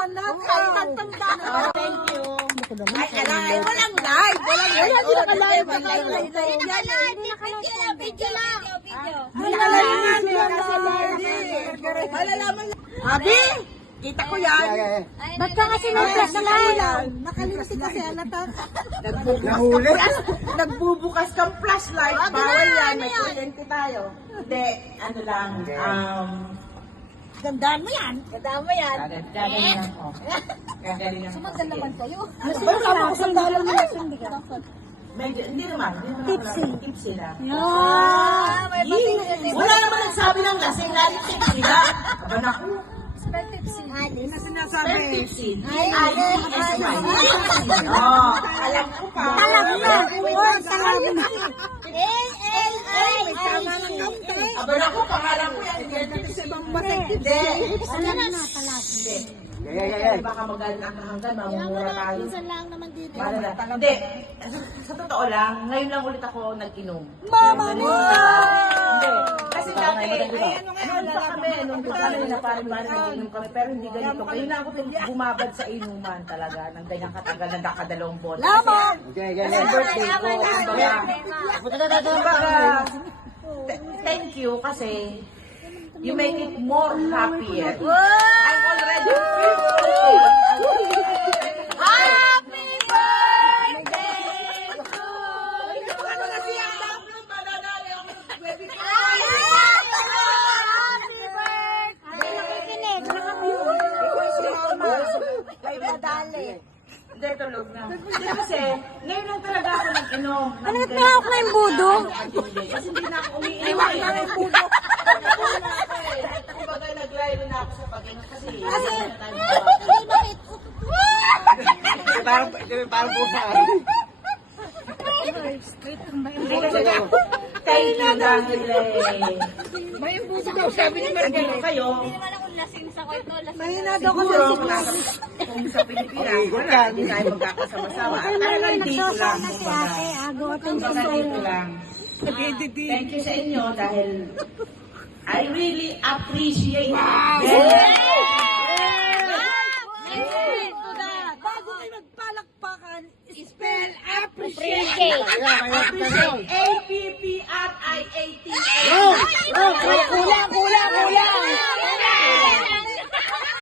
anak. Tanda ka. Thank you. Ay, walang live. Walang live. Hindi naka-live. Video lang. Malalaman. Abi! Kita ko yan. Ba't ka kasi mag-flash na lang? Nakalimsi kasi alata. Nagbubukas kang flashlight. Bawal yan. May kuryente tayo. Hindi. Ano lang. Gandaan mo yan. Gandaan mo yan. Gagaling lang ako. Gagaling lang ako. Sumagal naman kayo. Ba, tama ko sandalan mo. Medyo, hindi naman. Tipsy. Tipsy lang. May patingin. Wala naman nagsabi ng lasing. Lasing sila. Aba naku. Perspective Na sinasabi. Tipsy. Ay, Oh, alam ko pa. Talaga na. Talaga na. Tama ng kaunti. Aba naku, pangalan ko yan. Hindi. Alam na, talaga. Baka magaling ang kahanggan, mamumura tayo. Minsan lang naman dito. Hindi. Sa totoo lang, ngayon lang ulit ako nag-inom. Mama mo! Hindi. Kasi dati, noon pa kami, nung kami na parang nag-inom kami, pero hindi ganito. Ngayon lang ako bumabad sa inuman talaga, ng ganyang katagal na nakadalawang bola. Lama! Kasi birthday ko, kumbaga, thank you kasi you make it more happier. I'm already filled. Happy birthday to you! Happy birthday! Nakikinig. Kay madali. Hindi, tulog na. Kasi, ngayon lang talaga ako nag-inom. Ano ba't may hawak na yung budo? Kasi hindi na ako umiiwan. Iwan na yung pudo. Kumbaga, naglaylo na ako sa pag-inom. Kasi, Parang pusa. thank you dahil May pusa daw, sabi ni nandito kayo. Hindi naman ako lasing sa kwarto. Mahina daw kasi kung sa Pilipinas, wala, hindi tayo magkakasama-sama. At talagang dito lang. Kumbaga dito lang. Thank you sa inyo dahil I really appreciate it. Appreciate.